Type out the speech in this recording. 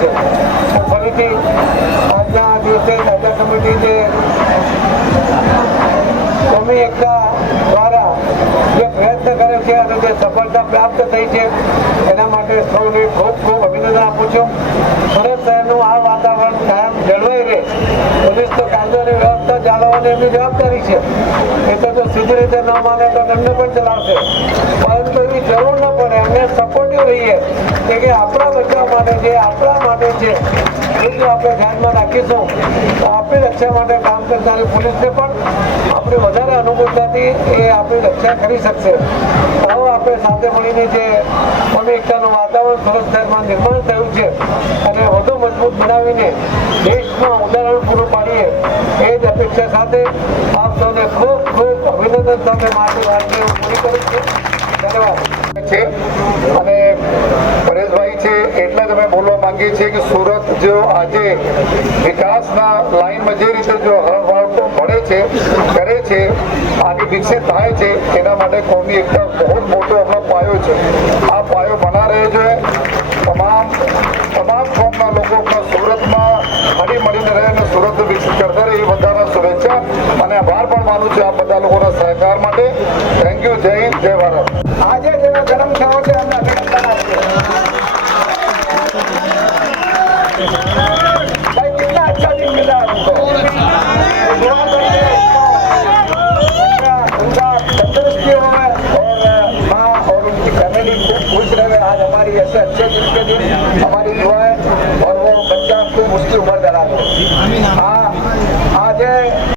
છે। ફરીથી આજના દિવસે દાદા કમિટી જે કોમી એકતા દ્વારા જે પ્રયત્ન કરે છે અને જે સફળતા પ્રાપ્ત થઈ છે એના માટે સૌને ખૂબ ખૂબ અભિનંદન આપું છું। સુરત શહેરનું આ વાતાવરણ કાયમ જળવાઈ રહે, પોલીસ તો કાયદોની વ્યવસ્થા જાળવવાની એમની જવાબદારી છે, એ તો જો સીધી રીતે ન માને તો દંડ પણ ચલાવશે, પરંતુ એવી જરૂર ન પડે। એમને સપોર્ટિવ રહીએ કે આપણા બચાવ માટે છે, આપણા માટે છે, એ જો આપણે ધ્યાનમાં રાખીશું તો આપણી રક્ષા માટે કામ કરનારી પોલીસને પણ આપણી વધારે અનુકૂળતાથી એ આપણી રક્ષા કરી શકશે। આવો આપણે સાથે મળીને જે કોમી એકતાનું વાતાવરણ સુરત શહેરમાં નિર્માણ થયું છે અને વધુ મજબૂત બનાવીને દેશમાં ઉદાહરણ પૂરું પાડીએ એ જ અપેક્ષા સાથે આપ સૌને ખૂબ ખૂબ અભિનંદન સાથે મારી વાતને પૂરી કરું છું। ધન્યવાદ છે। અને પરેશભાઈ છે એટલા જ અમે બોલવા માંગીએ છીએ કે સુરત જો આજે વિકાસના લાઈનમાં જે રીતે જો હરણફાળ ભળે છે, કરે છે, આગે વિકસિત થાય છે, એના માટે કોમી એકતા બહુ મોટો આપણો પાયો છે। આ પાયો બના રહે છે। તમામ કોમના લોકો સુરતમાં હળી મળીને રહે અને સુરત વિકસિત કરતા રહે એ બધાના શુભેચ્છા અને આભાર પણ માનું છું આ બધા લોકોના સહકાર માટે। Thank you. જય હિન્દ, જય ભારત। આજે જેનો જન્મ થયો છે એમને અભિનંદન આપીએ। भाई कितना अच्छा दिन मिला हमको। दुआ करते हैं उनका तंदुरुस्ती हो और माँ और उनकी फैमिली खूब खुश रहे। आज हमारी ऐसे अच्छे दिन के दिन